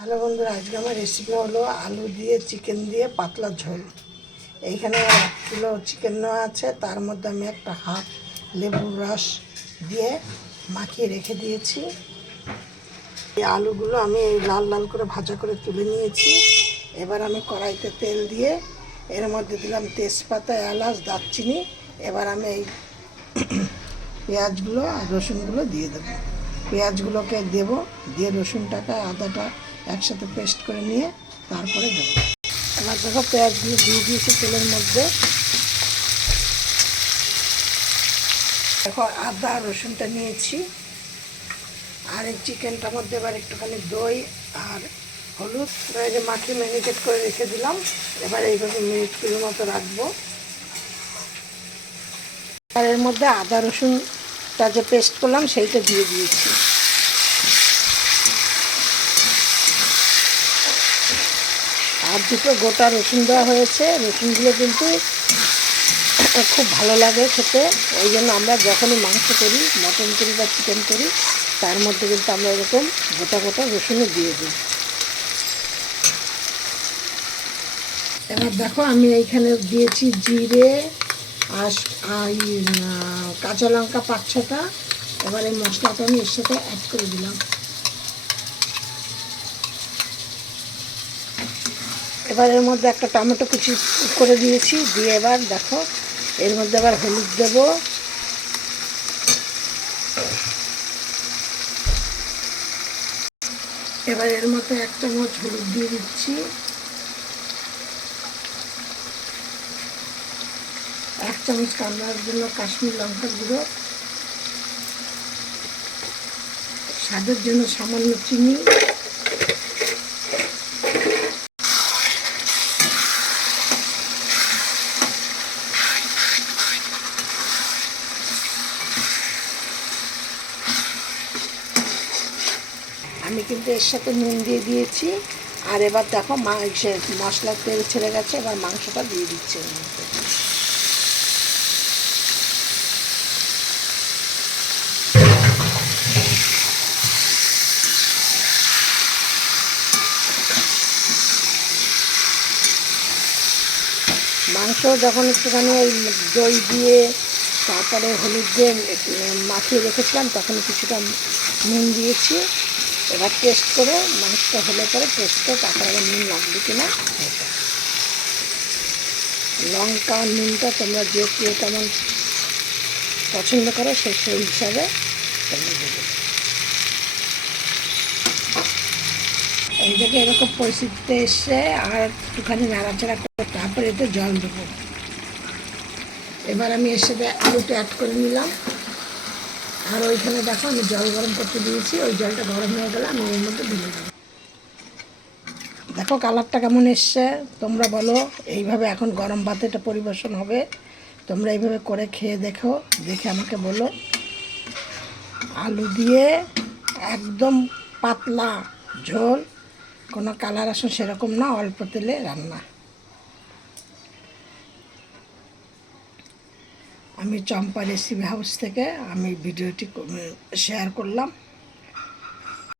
Hello বন্ধুরা, আজকে আমার রেসিপি হলো আলু দিয়ে চিকেন দিয়ে পাতলা ঝোল। এইখানে 1 কিলো চিকেন নেওয়া আছে, তার মধ্যে আমি একটা হাফ লেবুর রস দিয়ে মাখিয়ে রেখে দিয়েছি। এই আলুগুলো আমি লাল লাল করে ভাজা করে তুলে নিয়েছি। এবার আমি কড়াইতে তেল দিয়ে এর মধ্যে দিলাম তেজপাতা, এলাচ, দারচিনি। এবার আমি এই পেঁয়াজগুলো আর রসুনগুলো দিয়ে দেবো। পেঁয়াজগুলোকে দেবো, দিয়ে রসুনটাকে আদাটা একসাথে পেস্ট করে নিয়ে তারপরে দেবো। এবার দেখো পেঁয়াজগুলো দিয়ে দিয়েছি তেলের মধ্যে। দেখো আদা রসুনটা নিয়েছি, আর এই চিকেনটার মধ্যে এবার একটুখানি দই আর হলুদ যে মাখিয়ে ম্যারিনেট করে রেখে দিলাম। এবার এইভাবে মিনিট কুড়ির মতো রাখবো। আর এর মধ্যে আদা রসুনটা যে পেস্ট করলাম সেইটা দিয়ে দিয়েছি। আর দুটো গোটা রসুন দেওয়া হয়েছে। রসুনগুলো কিন্তু খুব ভালো লাগে খেতে, ওই জন্য আমরা যখনই মাংস করি, মটন করি বা চিকেন করি, তার মধ্যে কিন্তু আমরা এরকম গোটা গোটা রসুনও দিয়ে দিই। এবার দেখো আমি এইখানে দিয়েছি জিরে আর কাঁচা লঙ্কা 5-6টা। এবার এই মশলাটা আমি এর সাথে অ্যাড করে দিলাম। এবার এর মধ্যে একটা টমেটো কুচি করে দিয়েছি, দিয়ে এবার দেখো এর মধ্যে আবার হলুদ দেব, এবার এর মধ্যে 1 চামচ হলুদ দিয়ে দিচ্ছি, 1 চামচ কালারের জন্য কাশ্মীর লঙ্কার গুঁড়ো, স্বাদের জন্য সামান্য চিনি, আমি কিন্তু এর সাথে নুন দিয়ে দিয়েছি। আর এবার দেখো মশলার তেল ছেড়ে গেছে, এবার মাংসটা দিয়ে দিচ্ছি এর মধ্যে। মাংস যখন একটুখানি ওই দই দিয়ে তারপরে হলুদ দিয়ে মাখিয়ে রেখেছিলাম, তখন কিছুটা নুন দিয়েছি। এবার টেস্ট করে মাংসটা হলে পরে টেস্ট করে তারপরে আবার নুন লাগবে কিনা সেটা। লঙ্কা নুনটা তোমরা যে কেউ কেমন পছন্দ করো সেই হিসাবে তোমরা দেবে। এই থেকে এরকম পরিস্থিতিতে এসে আর একটুখানি নাড়াচাড়া করে তারপরে এতে জল দেবো। এবার আমি এর সাথে আলুটা অ্যাড করে নিলাম। আর ওইখানে দেখো আমি জল গরম করতে দিয়েছি, ওই জলটা গরম হয়ে গেলে আমি ওর মধ্যে ঢেলে দেবো। দেখো কালারটা কেমন এসছে, তোমরা বলো। এইভাবে এখন গরম ভাতে এটা পরিবেশন হবে। তোমরা এইভাবে করে খেয়ে দেখো, দেখে আমাকে বলো। আলু দিয়ে একদম পাতলা ঝোল, কোনো কালার আসুন সেরকম না, অল্প তেলে রান্না। আমি চম্পা রেসিপি হাউস থেকে আমি ভিডিওটি শেয়ার করলাম।